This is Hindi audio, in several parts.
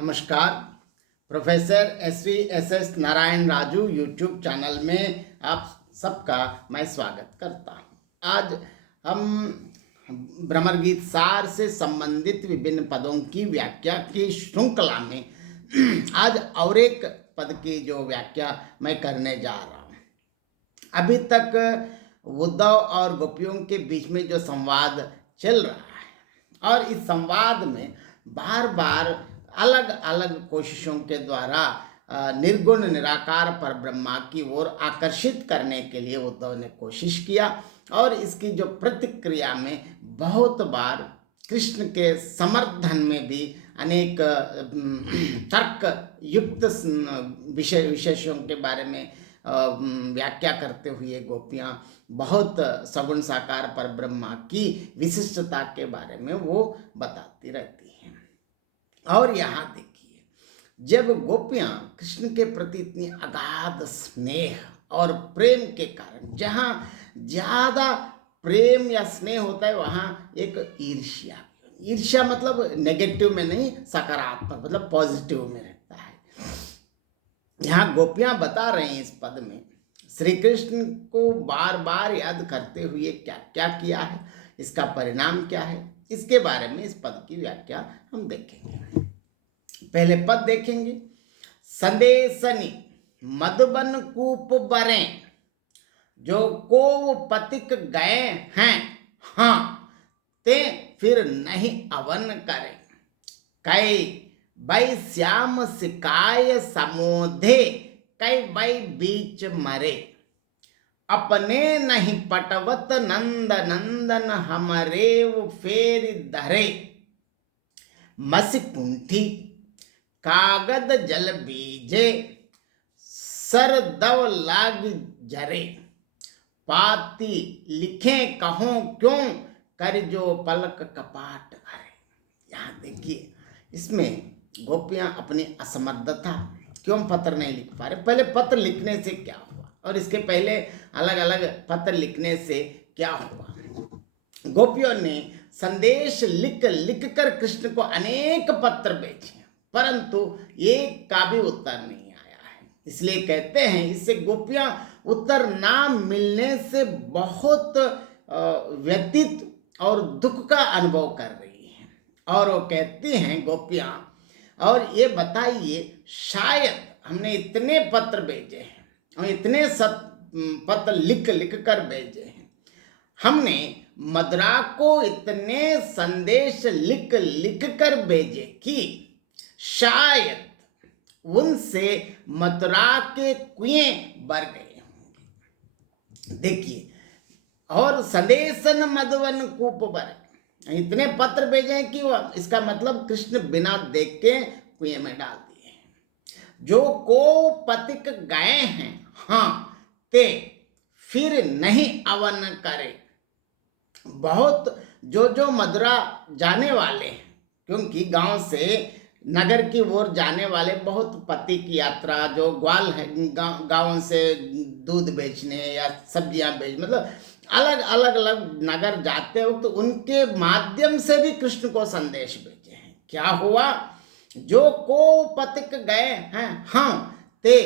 नमस्कार। Professor S Narayan Raju YouTube channel में आप सबका मैं स्वागत करता हूं। आज हम भ्रमर गीत सार से संबंधित विभिन्न पदों की व्याख्या की श्रृंखला में आज और एक पद की जो व्याख्या मैं करने जा रहा हूं। अभी तक उद्धव और गोपियों के बीच में जो संवाद चल रहा है और इस संवाद में बार बार अलग अलग कोशिशों के द्वारा निर्गुण निराकार पर ब्रह्मा की ओर आकर्षित करने के लिए उद्धव ने कोशिश किया और इसकी जो प्रतिक्रिया में बहुत बार कृष्ण के समर्थन में भी अनेक तर्क युक्त विशेषों के बारे में व्याख्या करते हुए गोपियां बहुत सगुण साकार पर ब्रह्मा की विशिष्टता के बारे में वो बताती रहती हैं। और यहाँ देखिए, जब गोपियां कृष्ण के प्रति इतनी अगाध स्नेह और प्रेम के कारण, जहाँ ज्यादा प्रेम या स्नेह होता है वहाँ एक ईर्ष्या मतलब नेगेटिव में नहीं, सकारात्मक मतलब पॉजिटिव में रहता है। यहाँ गोपियां बता रहे हैं इस पद में श्री कृष्ण को बार बार याद करते हुए क्या क्या किया है, इसका परिणाम क्या है, इसके बारे में इस पद की व्याख्या हम देखेंगे। पहले पद देखेंगे। संदेशनी मधुबन कूप बरे जो को पतिक गए हैं, हाँ ते फिर नहीं अवन करे। कई भाई श्याम सिकाय समोधे, कई भाई बीच मरे। अपने नहीं पटवत नंद नंदन, हमरे वो फेर धरे। मसिकुंठी कागद जल बीजे, सर दव लाग जरे। पाती लिखे कहो क्यों, कर जो पलक कपाट करे। यहाँ देखिए, इसमें गोपियां अपनी असमर्थता, क्यों पत्र नहीं लिख पा रहे, पहले पत्र लिखने से क्या हुआ और इसके पहले अलग अलग पत्र लिखने से क्या हुआ। गोपियों ने संदेश लिख लिख कर कृष्ण को अनेक पत्र भेजे, परंतु एक का भी उत्तर नहीं आया है। इसलिए कहते हैं, इससे गोपियां उत्तर ना मिलने से बहुत व्यतीत और दुख का अनुभव कर रही हैं। और वो कहती हैं गोपियां, और ये बताइए, शायद हमने इतने पत्र भेजे हैं और इतने पत्र लिख लिख कर भेजे हैं, हमने मदुरा को इतने संदेश लिख लिख कर भेजे कि शायद उनसे मथुरा के कुएं भर गए होंगे। देखिए, और संदेशन मधुवन कूप भरे, इतने पत्र भेजे हैं कि इसका मतलब कृष्ण बिना देख के कुएं में डाल दिए हैं। जो को पतिक गए हैं, हाँ ते फिर नहीं अवन करे। बहुत जो मथुरा जाने वाले हैं, क्योंकि गांव से नगर की ओर जाने वाले बहुत पति की यात्रा, जो ग्वाल है गांव से दूध बेचने या सब्जियां बेच, मतलब अलग अलग नगर जाते वक्त तो उनके माध्यम से भी कृष्ण को संदेश भेजे हैं। क्या हुआ, जो को पतिक गए हैं, हाँ ते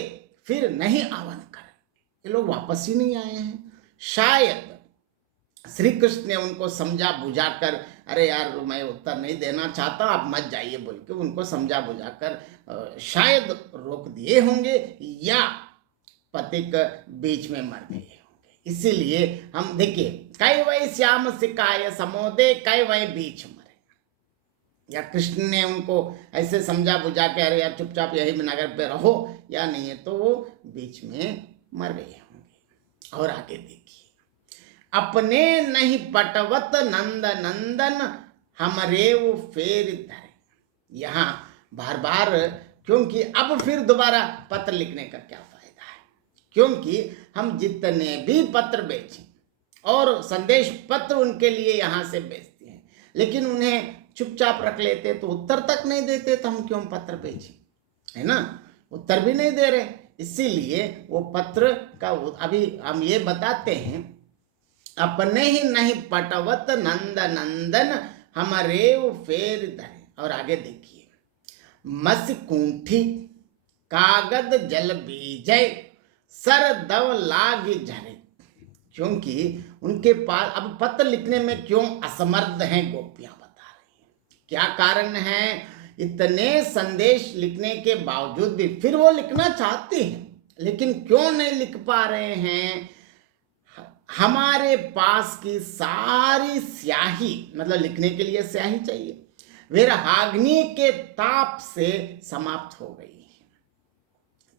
फिर नहीं आवन करे, ये लोग वापस ही नहीं आए हैं। शायद श्री कृष्ण ने उनको समझा बुझाकर, अरे यार मैं उत्तर नहीं देना चाहता, आप मत जाइए बोल के उनको समझा बुझाकर शायद रोक दिए होंगे, या पतिक बीच में मर गए होंगे। इसीलिए हम देखिए, कई वही श्याम सिकाय समोदे, कई वही बीच मरे। या कृष्ण ने उनको ऐसे समझा बुझा के, अरे यार चुपचाप यही नगर पे रहो, या नहीं है तो वो बीच में मर गए होंगे। और आगे देखिए, अपने नहीं पटवत नंद नंदन, हमरे वो फेर धरे। यहाँ बार बार, क्योंकि अब फिर दोबारा पत्र लिखने का क्या फायदा है, क्योंकि हम जितने भी पत्र भेजें और संदेश पत्र उनके लिए यहाँ से भेजते हैं, लेकिन उन्हें चुपचाप रख लेते तो उत्तर तक नहीं देते, तो हम क्यों पत्र भेजें, है ना। उत्तर भी नहीं दे रहे, इसीलिए वो पत्र का अभी हम ये बताते हैं, अपने ही नहीं पटवत नंद नंदन, हमरे वो फेर धरे। और आगे देखिए, मत्स्य कुंठी कागद जल बीजय सर दव लाग झरे। क्योंकि उनके पास अब पत्र लिखने में क्यों असमर्थ हैं गोपियां बता रही हैं। क्या कारण है? इतने संदेश लिखने के बावजूद भी फिर वो लिखना चाहती हैं, लेकिन क्यों नहीं लिख पा रहे हैं? हमारे पास की सारी स्याही, मतलब लिखने के लिए स्याही चाहिए, विरहाग्नि के ताप से समाप्त हो गई है।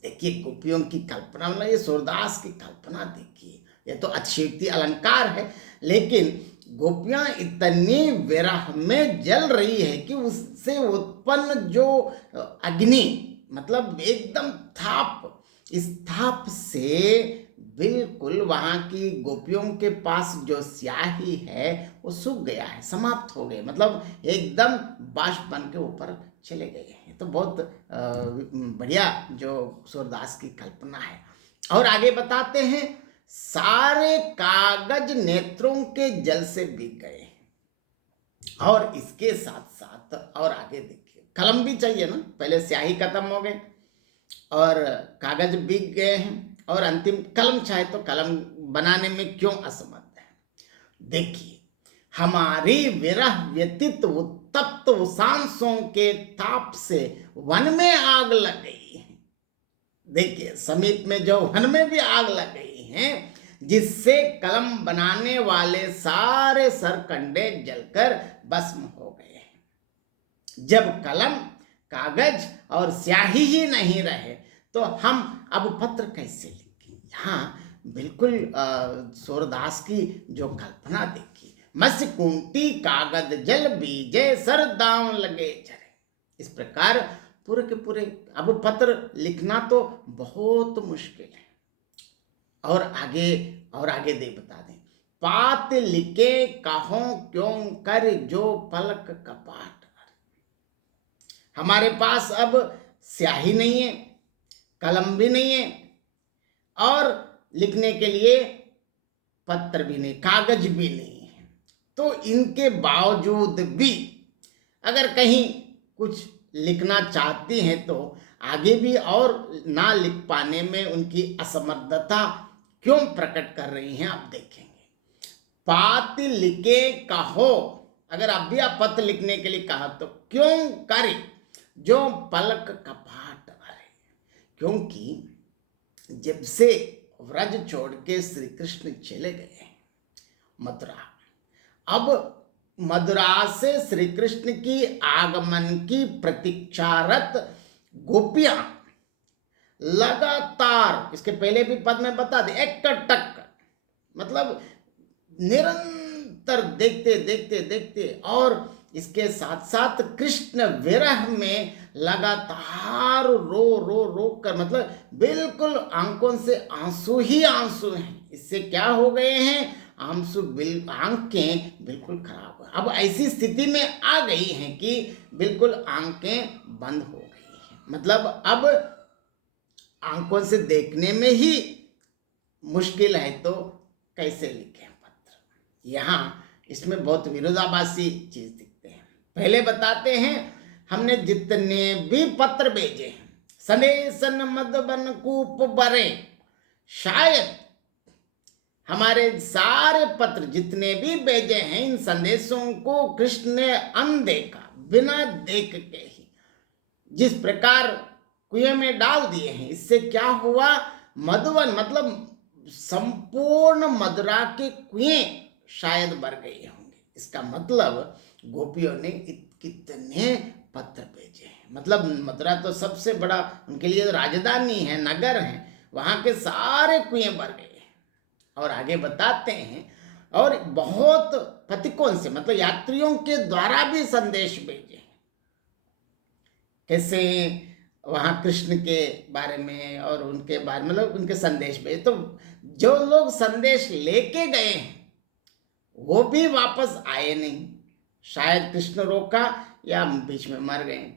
देखिए गोपियों की कल्पना, मतलब ये सूरदास की कल्पना देखिए, ये तो अतिशयोक्ति अलंकार है, लेकिन गोपियां इतनी विरह में जल रही है कि उससे उत्पन्न जो अग्नि, मतलब एकदम ताप, इस ताप से बिल्कुल वहां की गोपियों के पास जो स्याही है वो सूख गया है, समाप्त हो गए, मतलब एकदम बाष्प बन के ऊपर चले गए हैं। तो बहुत बढ़िया जो सूरदास की कल्पना है। और आगे बताते हैं, सारे कागज नेत्रों के जल से भीग गए हैं। और इसके साथ साथ और आगे देखिए, कलम भी चाहिए ना, पहले स्याही खत्म हो गए और कागज भीग गए हैं, और अंतिम कलम चाहे तो कलम बनाने में क्यों असमर्थ है। देखिए, हमारी विरह व्यतीत उत्तप्त सांसों के ताप से वन में आग लग गई है। देखिए, समीप में जो वन में भी आग लग गई है, जिससे कलम बनाने वाले सारे सरकंडे जलकर भस्म हो गए हैं। जब कलम, कागज और स्याही ही नहीं रहे तो हम अब पत्र कैसे लिखें? यहाँ बिल्कुल सूरदास की जो कल्पना देखी, मत्स्य कुंठी कागज जल बीजे सर दांव लगे झरे। इस प्रकार पूरे के पूरे अब पत्र लिखना तो बहुत मुश्किल है। और आगे दे बता दें, पात लिखे कहो क्यों कर जो पलक कपाट। हमारे पास अब स्याही नहीं है, कलम भी नहीं है, और लिखने के लिए पत्र भी नहीं, कागज भी नहीं है। तो इनके बावजूद भी अगर कहीं कुछ लिखना चाहती हैं तो आगे भी और ना लिख पाने में उनकी असमर्थता क्यों प्रकट कर रही हैं, आप देखेंगे। पात लिखे कहो, अगर अब भी आप पत्र लिखने के लिए कहा तो क्यों करे जो पलक कपाट भरे। क्योंकि जब से व्रज छोड़ के श्री कृष्ण चले गए मथुरा, अब मथुरा से श्री कृष्ण की आगमन की प्रतीक्षारत गोपियां लगातार, इसके पहले भी पद में बता दे, एकटक, मतलब निरंतर देखते देखते देखते, और इसके साथ साथ कृष्ण विरह में लगातार रो रो रो कर, मतलब बिल्कुल आंखों से आंसू ही आंसू हैं। इससे क्या हो गए हैं, आंखें बिल्कुल खराब हो, अब ऐसी स्थिति में आ गई हैं कि बिल्कुल आंखें बंद हो गई हैं। मतलब अब आंखों से देखने में ही मुश्किल है, तो कैसे लिखें पत्र। यहाँ इसमें बहुत विरोधाभासी चीज दिखते हैं। पहले बताते हैं, हमने जितने भी पत्र भेजे हैं, संदेशन मधुबन कूप बरे, शायद हमारे सारे पत्र जितने भी भेजे हैं, इन संदेशों को कृष्ण ने अनदेखा, बिना देख के ही जिस प्रकार कुएं में डाल दिए हैं, इससे क्या हुआ, मधुवन मतलब संपूर्ण मथुरा के कुएं शायद भर गए होंगे। इसका मतलब गोपियों ने कितने पत्र भेजे हैं, मतलब मथुरा तो सबसे बड़ा उनके लिए राजधानी है, नगर है, वहां के सारे कुएं भर गए। और आगे बताते हैं, और बहुत पथिकों से, मतलब यात्रियों के द्वारा भी संदेश भेजे, कैसे वहां कृष्ण के बारे में और उनके बारे में, मतलब उनके संदेश भेजे। तो जो लोग संदेश लेके गए हैं वो भी वापस आए नहीं, शायद कृष्ण रोका या बीच में मर गए।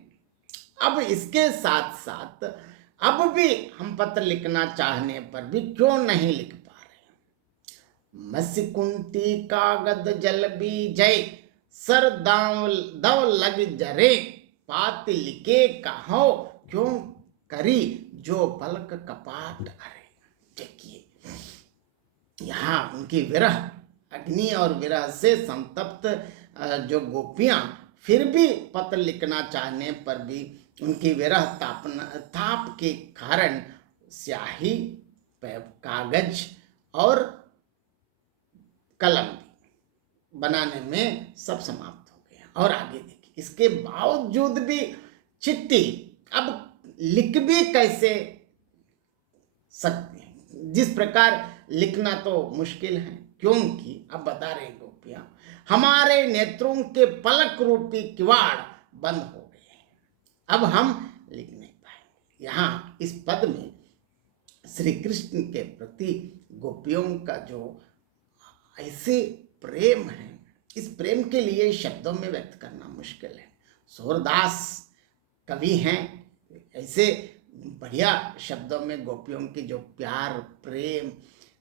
अब इसके साथ साथ अब भी हम पत्र लिखना चाहने पर भी क्यों नहीं लिख पा रहे। मत्स्य कुंठी कागद जल बीजय सर दाव दव लग जरे। पात लिखे कहो क्यों करी जो पलक कपाट अरे। देखिए यहाँ उनकी विरह अग्नि और विरह से संतप्त जो गोपियां फिर भी पत्र लिखना चाहने पर भी उनकी विरह ताप के कारण स्याही कागज और कलम बनाने में सब समाप्त हो गया। और आगे देखिए इसके बावजूद भी चिट्ठी अब लिख भी कैसे सकते हैं, जिस प्रकार लिखना तो मुश्किल है, क्योंकि अब बता रहे गोपियां हमारे नेत्रों के पलक रूपी किवाड़ बंद हो गए हैं, अब हम लिख नहीं पाएंगे। यहाँ इस पद में श्री कृष्ण के प्रति गोपियों का जो ऐसे प्रेम है, इस प्रेम के लिए शब्दों में व्यक्त करना मुश्किल है। सूरदास कवि हैं, ऐसे बढ़िया शब्दों में गोपियों की जो प्यार प्रेम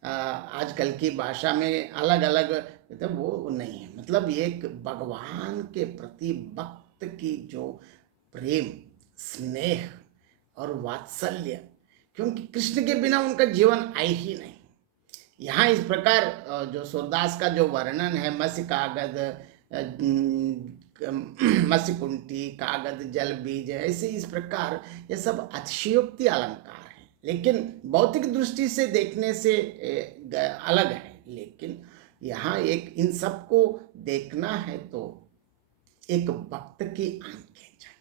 आजकल की भाषा में अलग अलग तो वो नहीं है, मतलब एक भगवान के प्रति भक्त की जो प्रेम स्नेह और वात्सल्य, क्योंकि कृष्ण के बिना उनका जीवन आए ही नहीं। यहाँ इस प्रकार जो सूरदास का जो वर्णन है, मत्स्य कागज मत्स्य कुंठी कागज जल बीज, ऐसे इस प्रकार ये सब अतिशयोक्ति अलंकार हैं, लेकिन भौतिक दृष्टि से देखने से अलग है। लेकिन यहाँ एक इन सबको देखना है तो एक भक्त की आंखें चाहिए।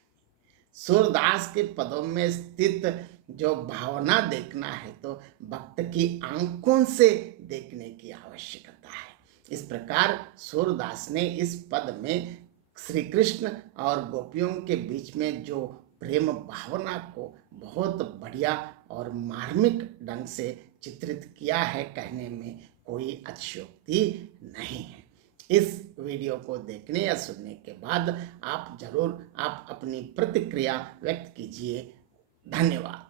सूरदास के पदों में स्थित जो भावना देखना है तो भक्त की आंखों से देखने की आवश्यकता है। इस प्रकार सूरदास ने इस पद में श्री कृष्ण और गोपियों के बीच में जो प्रेम भावना को बहुत बढ़िया और मार्मिक ढंग से चित्रित किया है, कहने में कोई अतिशयोक्ति नहीं है। इस वीडियो को देखने या सुनने के बाद आप जरूर अपनी प्रतिक्रिया व्यक्त कीजिए। धन्यवाद।